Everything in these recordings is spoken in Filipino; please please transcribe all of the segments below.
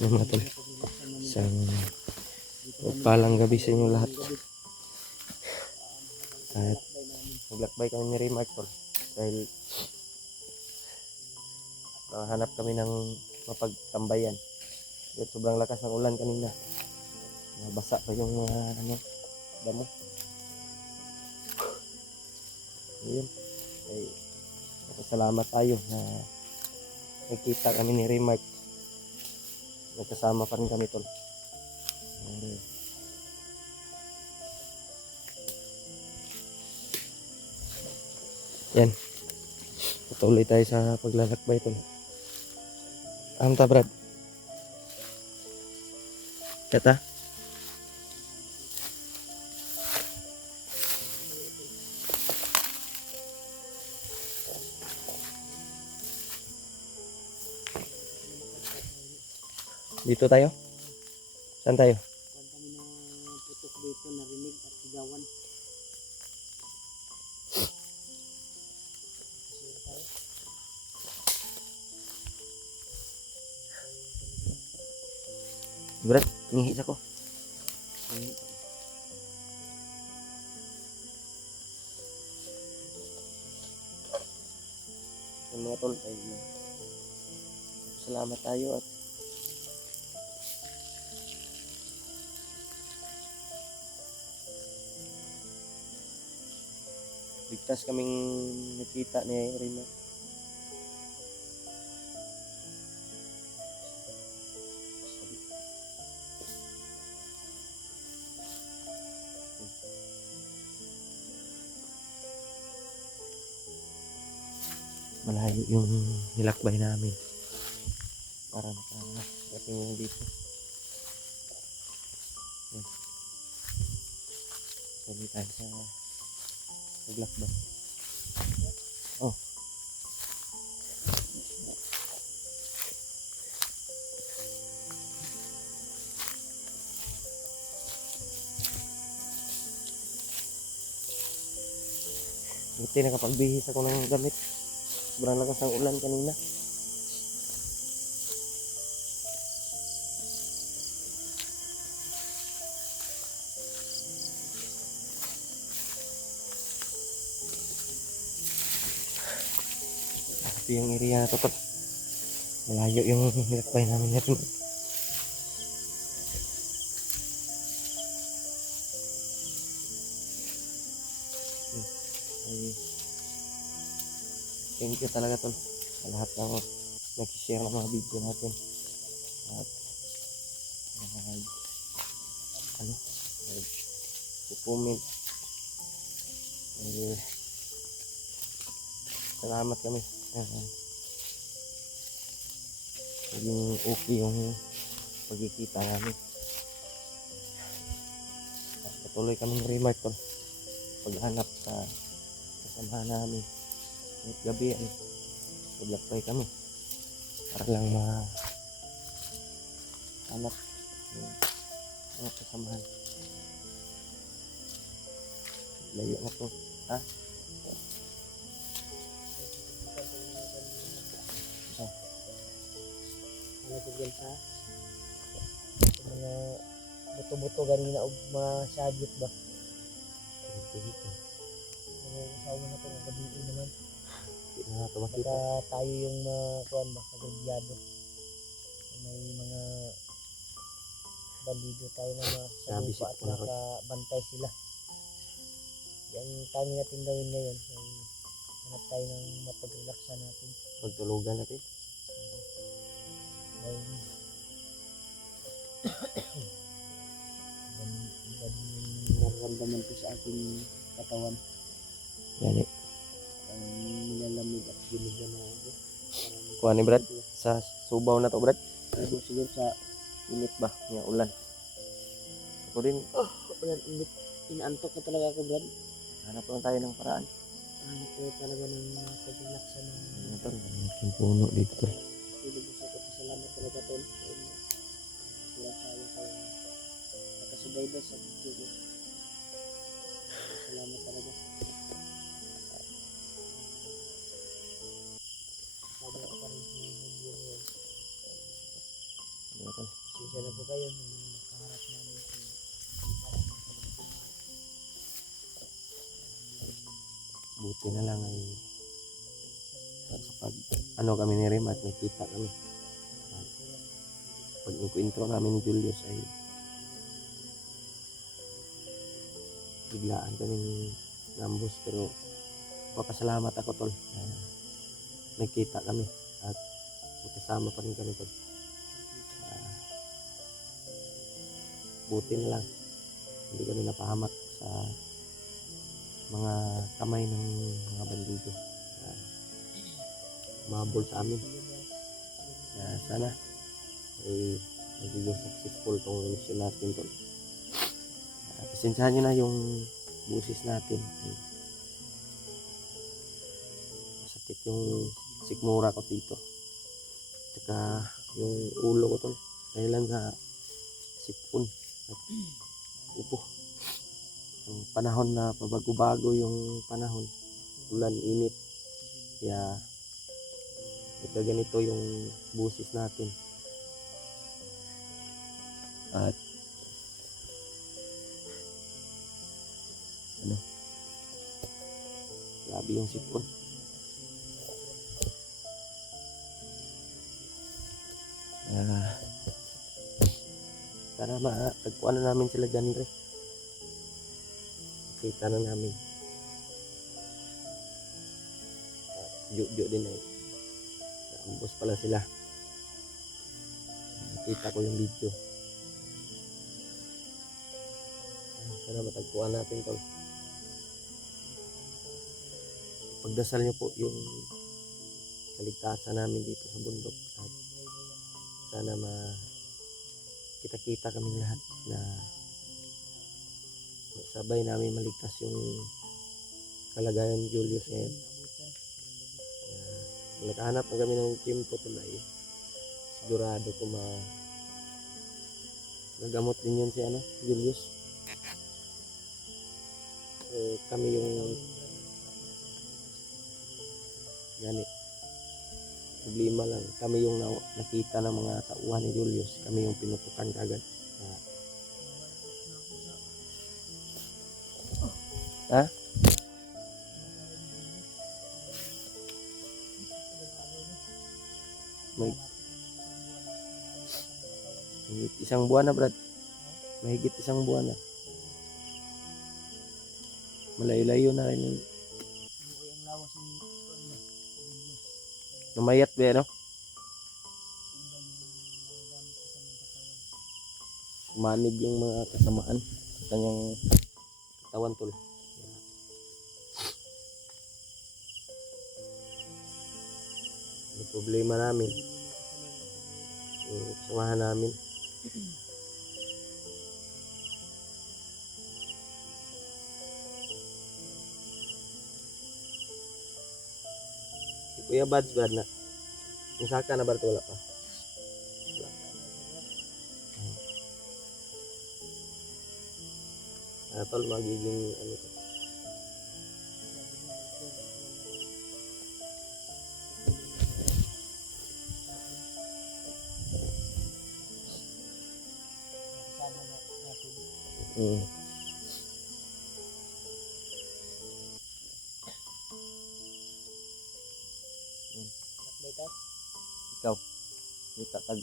Yan mga tol. Isang palang gabi sa inyo lahat. At naglakbay kami ni Remark tol. Dahil hanap kami ng mapagtambayan. Dahil sobrang lakas ng ulan kanina. Basa pa yung mga damo. Ayun. Ay, salamat tayo na nagkita kami ni Remark. Nagkasama pa rin kami tol. Yan. Patuloy tayo sa paglalakbay tol. Anta Brad. Kata. Dito tayo? Saan tayo? Kami na putok dito, narinig at sigawan. Brad, ngihis ako. Yung mga tol, ay salamat tayo at ligtas kaming nakita ni Rina. Malayo yung nilakbay namin. Para nakarating dito. Pwede tayo sa naglakbay. Oh. Buti nakapagbihis ako ng gamit. Sobrang lakas ng ulan kanina. Ito yung area na to. Malayo yung nilakbay namin na rin. Thank you talaga tol sa lahat ng nag-share ng mga video natin at comment. Salamat kami. Naging okay yung pagkikita namin. Patuloy kaming Remark tol paghanap sa kasamahan namin. Kahit gabi ay maglakbay kami para lang hanap yung mga kasamahan. Layo na to. Ha? Nalagyan sa mga buto-buto ganina o mga sagit ba? Usawa na ito, gabi naman. Hindi na tumakita. Baka tayo yung kuwan ba, kagagyado. May mga bandido tayo na sa lupa at nakabantay sila. Yan tangi natin gawin ngayon. Hanap tayo ng mapag-relaxa natin. Pagtulugan natin. May nararamdaman ko sa aking katawan. Yan eh. Ang nilalamig at binigyan na ako. Kuha ni Brad. Sa Subaw na to Brad. Siguro sa Init ba? Yung ulan. Ako din. ulan, init. Inaantok na talaga ako, Brad. Hanap lang tayo ng paraan. Hanap ko talaga ng pag-relaxa ng Ano to? Malaking puno dito tol. tulog sa salamat talaga, Tol. Walang sayo kayo. Nakasubaybay sa video ko. Salamat talaga. Sabi ako pa rin tol. Pasensya na po kayo nung makaharap namin si Buti na lang ay kapag ano kami ni Rem at may kita kami. At pag encuentro namin ni Julius ay biglaan kaming nambus, pero papasalamat ako tol na nagkita kami at magkasama pa rin kami tol. Buti na lang hindi kami napahamak sa mga kamay ng mga bandido na umabol sa amin. Sana ay magiging successful tong mission natin tol. Pasensyahan nyo na yung busis natin. Masakit yung sikmura ko dito. Tsaka yung ulo ko tol. Dahilan sa sipon at upo. Yung panahon na pabago-bago yung panahon. Ulan, init. Kaya ganito yung busis natin. At grabe yung sipon. Sana matagpuan na namin sila dyan, Re. Kita na namin. Jujo din ay naambos pala sila. Nakita ko yung video. Sana matagpuan natin tol. Pagdasal niyo po yung kaligtasan namin dito sa bundok at sana kita-kita kami lahat na sabay namin maligtas yung kalagayan ni Julius ngayon. Kung nakahanap na kami ng tiyempo tulay, sigurado ko gagamot din yun si Julius. Kami yung ganit. Problema lang, kami yung nakita ng mga tauhan ni Julius, kami yung pinutukan kagad. Ha? Mahigit isang buwan na, Brad. Mahigit isang buwan na. Malayo-layo na rin yung namayat ba, no? Manig yung mga kasamaan sa kanyang katawan tol. Yung problema namin, yung kasamahan namin, si Kuya Bads ba na yung saka na ba ito? Wala pa. Tol, magiging ano to. Ikaw, kita tag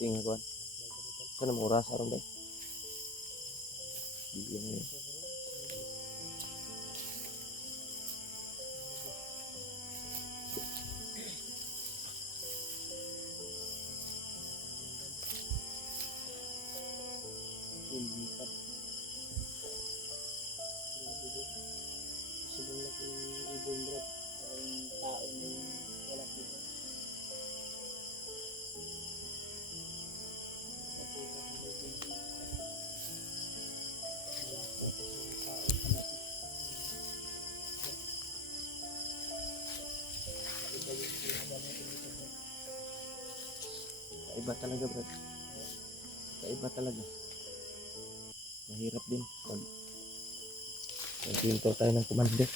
tingin ko. Sana mo oras aron ba? Bigyan mo. Lipat. Subulan ko ng ibon bro. Ang tao na wala dito. Kaiba talaga bro. Kaiba talaga. Mahirap din pag nag-pintor tayo ng commander.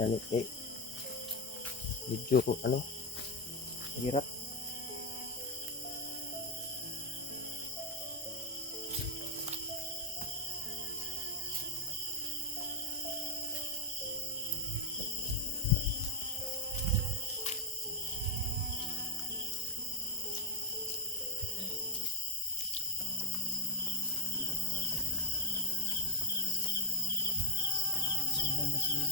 yan eh. Medyo ano, hirap. Maganda sila.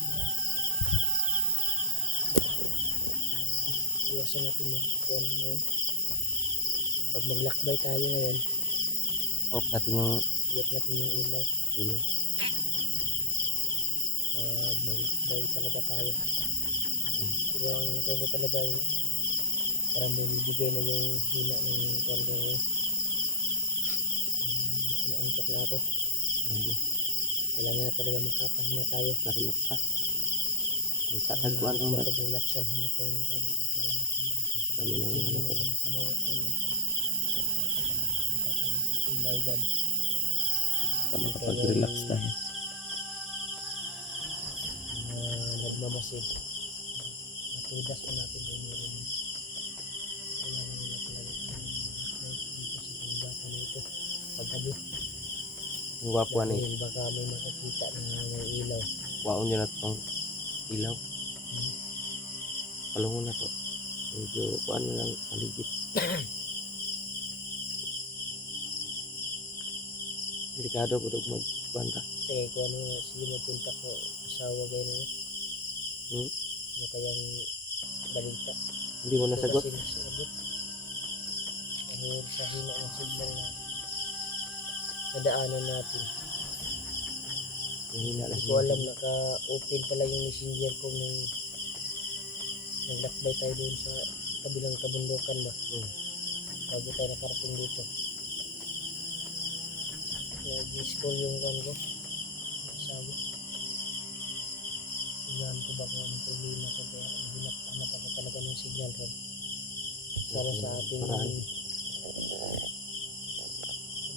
Iwasan natin mag-kuhan ngayon. Pag maglakbay tayo ngayon, Off natin yung iyot natin yung ilaw. ilaw. Pag maglakbay talaga tayo. Pero ang kuhan ko talaga yung parang bumibigay na yung hina ng kuhan ko ngayon. Inaantok na ako. Ayun. Kailangan na talaga makapahinga tayo. Relax pa. Yung tatagpuan mo ba? Pag-relaxan, hanap tayo ng pag-relaxan. Kami lang yung ano to. Sa bawat ulo ko. Ilaw dyan. Kami kapag-relax tayo. Nagmamasid. Matudas pa natin kung meron. Kailangan nila talaga dito sa bata na ito. Paggabi. Yung wapuan eh. Dahil baka may makakita na may ilaw. Waon nyo na itong ilaw. Palungo na to. Medyo kuan mo lang paligid. Delikado po itong magkuhan ta. Sige, kung ano nga, sige magpunta ko asawa kayo na. Ano kayang balita? Hindi mo nasagot? Kasi nasagot. Dahil sa hina ng signal na nadaanan natin. Mahina lang Hindi ko alam, naka-open pala yung messenger ko nung naglakbay tayo doon sa kabilang kabundukan ba. Bago tayo nakarating dito. Nag-scroll yung kan ko. Sabi. Tingnan ko ba kung anong problema ko. Kaya hanap ako talaga ng signal ron. Sana sa ating Paraan.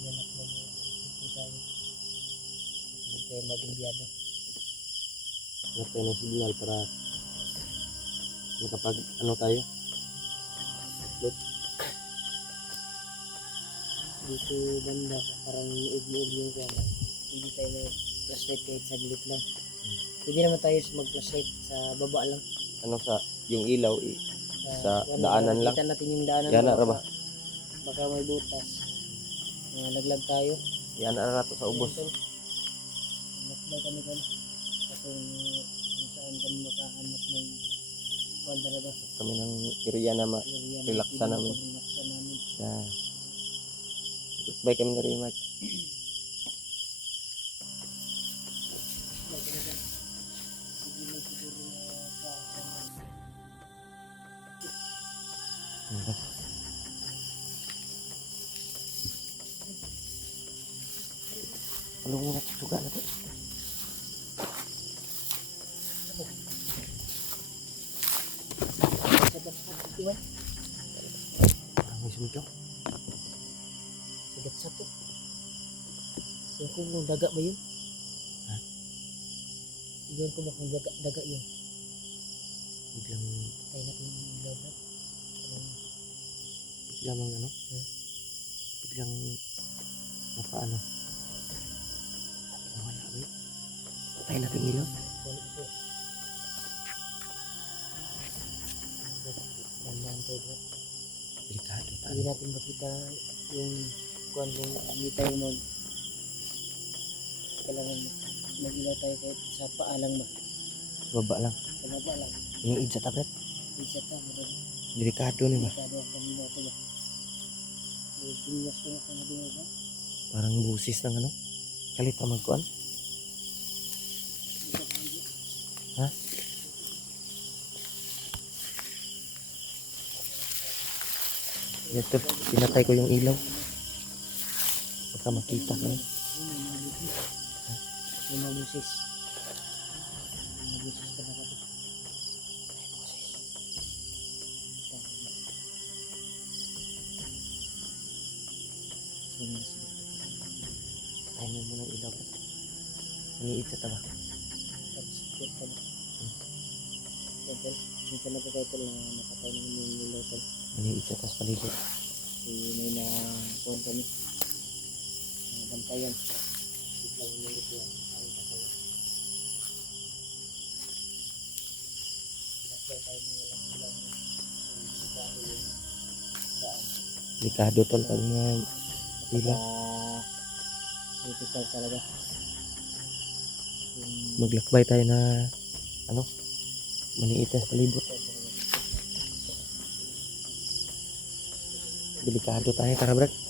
paglalak na ito tayo. Hindi tayo mag-imbyado. Natin ng signal para makapag ano tayo. Upload. Dito banda parang niig-niig yung kwan. Hindi tayo mag-flashlight kahit saglit lang. Pwede naman tayo mag-flashlight sa baba lang. Ano sa yung ilaw sa daanan lang. Kita natin yung daanan. Yan na baka, ba? baka may butas. Laglag tayo. Yan na to sa ubos. Lakbay kami doon. Kung saan kami makahanap ng kwan talaga. Kami ng area na relaxan namin. Relaxan namin. Yeah. Bye kami na rin, Mark. Ano mo na suga na to? Ang isang Sigat sa to. Yung kung daga ba yun? Ha? Iyon ko ba kung daga yun? biglang Tayo natin yung ilaw na. biglang ano? Biglang napaano? Nawala ba yun? Patay natin ilaw. Dandan tayo bro. Delikado tayo. Hindi natin makita yung kung hindi tayo kailangan mag-ilaw tayo kahit sa paalang ba. Baba lang. Sa baba lang. Yung idsa tablet. Isa ta, marag. Delikado na ba? Delikado ang kanina ito ba. Pinyas ko na kanina ba. Parang busis ng ano? Kalit pa magkuhan? Ha? Ito, pinatay ko yung ilaw. Baka makita ka. Yung mga busis. Mga busis ka na kapit. Patay mo muna ng ilaw. Nangiid sa taba. Tapos ka ba. Tol. Minsan na po kayo tol na nakatay naman yung nilaw tol. Maliit sa tas palibot. Kasi may na kuhan kami. Bantayan. Biglang umilit yan. Ang kasaya. Pinasya tayo ng walang ilang dahil yung daan. Delikado tol pag mga ilaw. Critical talaga. Yung Maglakbay tayo na ano, maliit sa palibot. Delikado tayo, tara brad.